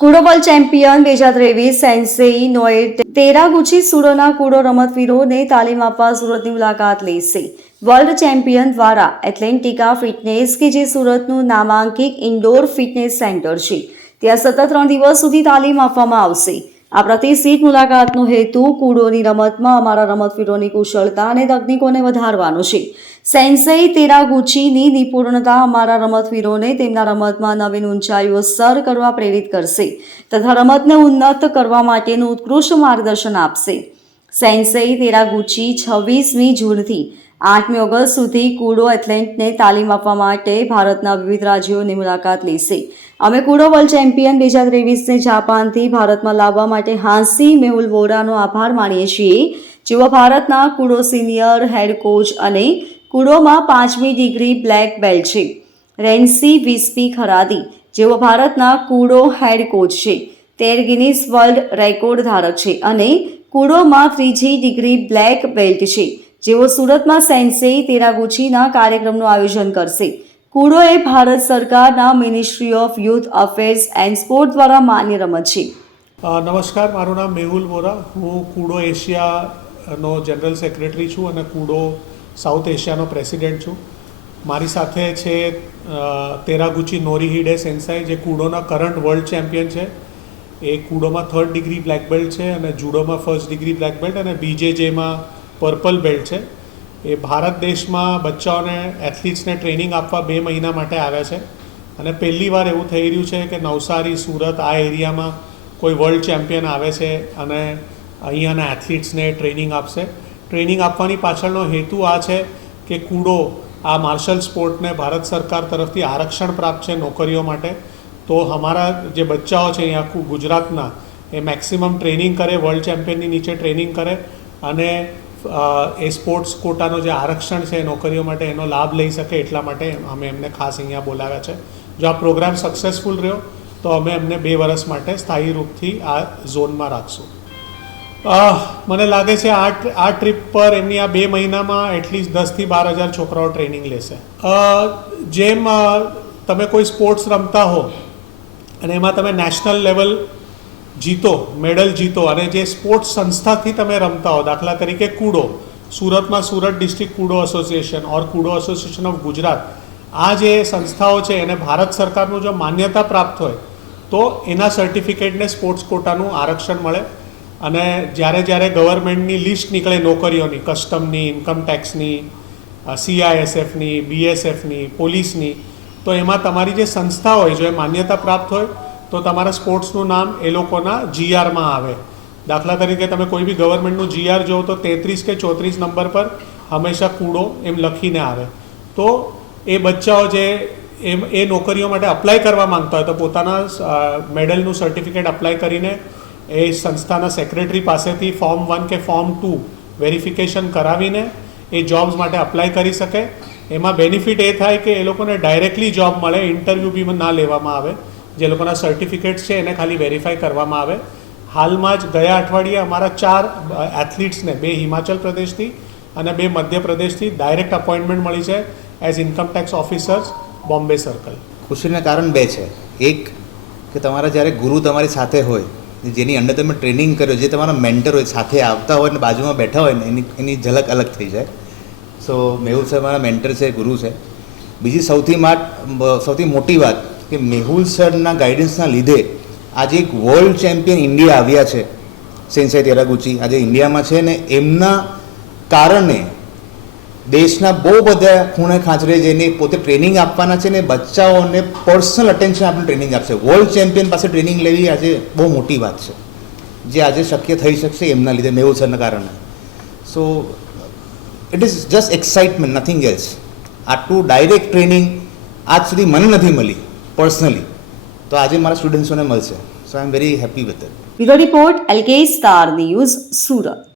કુડો champion 2023 સેન્સેઈ નોએ તેરાગુચી સુડોના કુડો રમતવીરોને તાલીમ આપવા સુરતની મુલાકાત લેશે. વર્લ્ડ ચેમ્પિયન દ્વારા એથ્લેટિકા ફિટનેસ કે જે સુરતનું નામાંકિત ઇન્ડોર ફિટનેસ સેન્ટર છે ત્યાં સતત 3 દિવસ સુધી તાલીમ આપવામાં આવશે. આ પ્રતિષ્ઠિત મુલાકાતનો હેતુ કુડોની રમતમાં અમારા રમતવીરોની કુશળતા અને તકનીકોને વધારવાનો છે. સેન્સેઈ તેરાગુચીની નિપુણતા અમારા રમતવીરોને તેમના રમતમાં નવીન ઊંચાઈઓ સર કરવા પ્રેરિત કરશે તથા રમતને ઉન્નત કરવા માટેનું ઉત્કૃષ્ટ માર્ગદર્શન આપશે. સેન્સેઈ તેરાગુચી 26મી જૂનથી 8મી ઓગસ્ટ સુધી કુડો એથ્લેટને તાલીમ આપવા માટે ભારતના વિવિધ રાજ્યોની મુલાકાત લેશે. અમે કુડો વર્લ્ડ ચેમ્પિયન 2023ને જાપાનથી ભારતમાં લાવવા માટે હાંસી મેહુલ વોરાનો આભાર માનીએ છીએ, જેઓ ભારતના કુડો સિનિયર હેડ કોચ અને કુડોમાં 5મી ડિગ્રી બ્લેક બેલ્ટ છે. રેન્સી વિસ્પી ખરાદી, જેઓ ભારતના કુડો હેડ કોચ છે, 13 ગિનીસ વર્લ્ડ રેકોર્ડ ધારક છે અને કુડોમાં 3જી ડિગ્રી બ્લેક બેલ્ટ છે, જેઓ સુરતમાં સેન્સેઈ તેરાગુચીના કાર્યક્રમનું આયોજન કરશે. કુડો એ ભારત સરકારના ministry of youth affairs and sport દ્વારા માન્ય રમત છે. નમસ્કાર, મારું નામ મેહુલ વોરા. હું કુડો એશિયાનો જનરલ સેક્રેટરી છું અને કુડો સાઉથ એશિયાનો પ્રેસિડેન્ટ છું. મારી સાથે છે તેરાગુચી નોરીહિડે સેન્સાઈ, જે કુડોના કરંટ વર્લ્ડ ચેમ્પિયન છે. એ કુડોમાં 3rd ડિગ્રી બ્લેક બેલ્ટ છે અને જુડોમાં 1st ડિગ્રી બ્લેક બેલ્ટ અને બીજેજેમાં પર્પલ બેલ્ટ છે. એ ભારત દેશમાં બચ્ચાઓને એથ્લીટ્સને ટ્રેનિંગ આપવા 2 મહિના માટે આવ્યા છે અને પહેલી વાર એવું થઈ રહ્યું છે કે નવસારી, સુરત આ એરિયામાં કોઈ વર્લ્ડ ચેમ્પિયન આવે છે અને અહીંયાના એથ્લીટ્સને ટ્રેનિંગ આપશે. ટ્રેનિંગ આપવાની પાછળનો હેતુ આ છે કે કુડો આ માર્શલ સ્પોર્ટને ભારત સરકાર તરફથી આરક્ષણ પ્રાપ્ત છે નોકરીઓ માટે. તો અમારા જે બચ્ચાઓ છે અહીંયા આખું ગુજરાતના એ મેક્સિમમ ટ્રેનિંગ કરે, વર્લ્ડ ચેમ્પિયનની નીચે ટ્રેનિંગ કરે અને એ સ્પોર્ટ્સ કોટાનો જે આરક્ષણ છે નોકરીઓ માટે એનો લાભ લઈ શકે, એટલા માટે અમે એમને ખાસ અહીંયા બોલાવ્યા છે. જો આ પ્રોગ્રામ સક્સેસફુલ રહ્યો તો અમે એમને 2 વર્ષ માટે સ્થાયી રૂપથી આ ઝોનમાં રાખશું. મને લાગે છે આ ટ્રીપ પર એમની આ 2 મહિનામાં એટલીસ્ટ 10,000 થી 12,000 છોકરાઓ ટ્રેનિંગ લેશે. જેમ તમે કોઈ સ્પોર્ટ્સ રમતા હો અને એમાં તમે નેશનલ લેવલ જીતો, મેડલ જીતો અને જે સ્પોર્ટ્સ સંસ્થાથી તમે રમતા હો, દાખલા તરીકે કુડો, સુરતમાં Surat district કુડો association or કુડો association of Gujarat, આ જે સંસ્થાઓ છે એને ભારત સરકારનું જો માન્યતા પ્રાપ્ત હોય તો એના સર્ટિફિકેટને સ્પોર્ટ્સ કોટાનું આરક્ષણ મળે. અને જ્યારે ગવર્મેન્ટની લિસ્ટ નીકળે નોકરીઓની, કસ્ટમની, ઇન્કમ ટેક્સની, CISFની, BSFની, પોલીસની, તો એમાં તમારી જે સંસ્થા હોય જો એ માન્યતા પ્રાપ્ત હોય તો તમારા સ્પોર્ટ્સનું નામ એ લોકોના GRમાં આવે. દાખલા તરીકે તમે કોઈ બી ગવર્મેન્ટનું GR જોવો તો 33 કે 34 નંબર પર હંમેશા કુડો એમ લખીને આવે. તો એ બચ્ચાઓ જે એ નોકરીઓ માટે અપ્લાય કરવા માંગતા હોય તો પોતાના મેડલનું સર્ટિફિકેટ અપ્લાય કરીને એ સંસ્થાના સેક્રેટરી પાસેથી ફોર્મ 1 કે ફોર્મ 2 વેરિફિકેશન કરાવીને એ જોબ્સ માટે અપ્લાય કરી શકે. એમાં બેનિફિટ એ થાય કે એ લોકોને ડાયરેક્ટલી જોબ મળે, ઇન્ટરવ્યૂ બી ના લેવામાં આવે. જે લોકોના સર્ટિફિકેટ્સ છે એને ખાલી વેરીફાઈ કરવામાં આવે. હાલમાં જ ગયા અઠવાડિયે અમારા 4 એથ્લીટ્સને, 2 હિમાચલ પ્રદેશથી અને 2 મધ્યપ્રદેશથી ડાયરેક્ટ અપોઇન્ટમેન્ટ મળી છે as income tax officers, Bombay circle. ખુશીના કારણ 2 છે. એક કે તમારા જ્યારે ગુરુ તમારી સાથે હોય, જેની અંડર તમે ટ્રેનિંગ કર્યો, જે તમારા મેન્ટર હોય, સાથે આવતા હોય અને બાજુમાં બેઠા હોય ને એની ઝલક અલગ થઈ જાય. સો મેહુલ સર મારા મેન્ટર છે, ગુરુ છે. બીજી સૌથી મોટી વાત કે મેહુલ સરના ગાઈડન્સના લીધે આજે એક વર્લ્ડ ચેમ્પિયન ઇન્ડિયા આવ્યા છે, સેન્સેઈ તેરાગુચી આજે ઇન્ડિયામાં છે ને એમના કારણે દેશના બહુ બધા ખૂણે ખાંચરે જઈને પોતે ટ્રેનિંગ આપવાના છે ને બચ્ચાઓને પર્સનલ અટેન્શન આપણે ટ્રેનિંગ આપશે. વર્લ્ડ ચેમ્પિયન પાસે ટ્રેનિંગ લેવી આજે બહુ મોટી વાત છે, જે આજે શક્ય થઈ શકશે એમના લીધે, મેહુલ સરના કારણે. So it is just excitement, nothing else. આટલું ડાયરેક્ટ ટ્રેનિંગ આજ સુધી મને નથી મળી પર્સનલી, તો આજે મારા સ્ટુડન્ટ્સોને મળશે. So I am very happy with it. Bureau report, LK star news, Surat.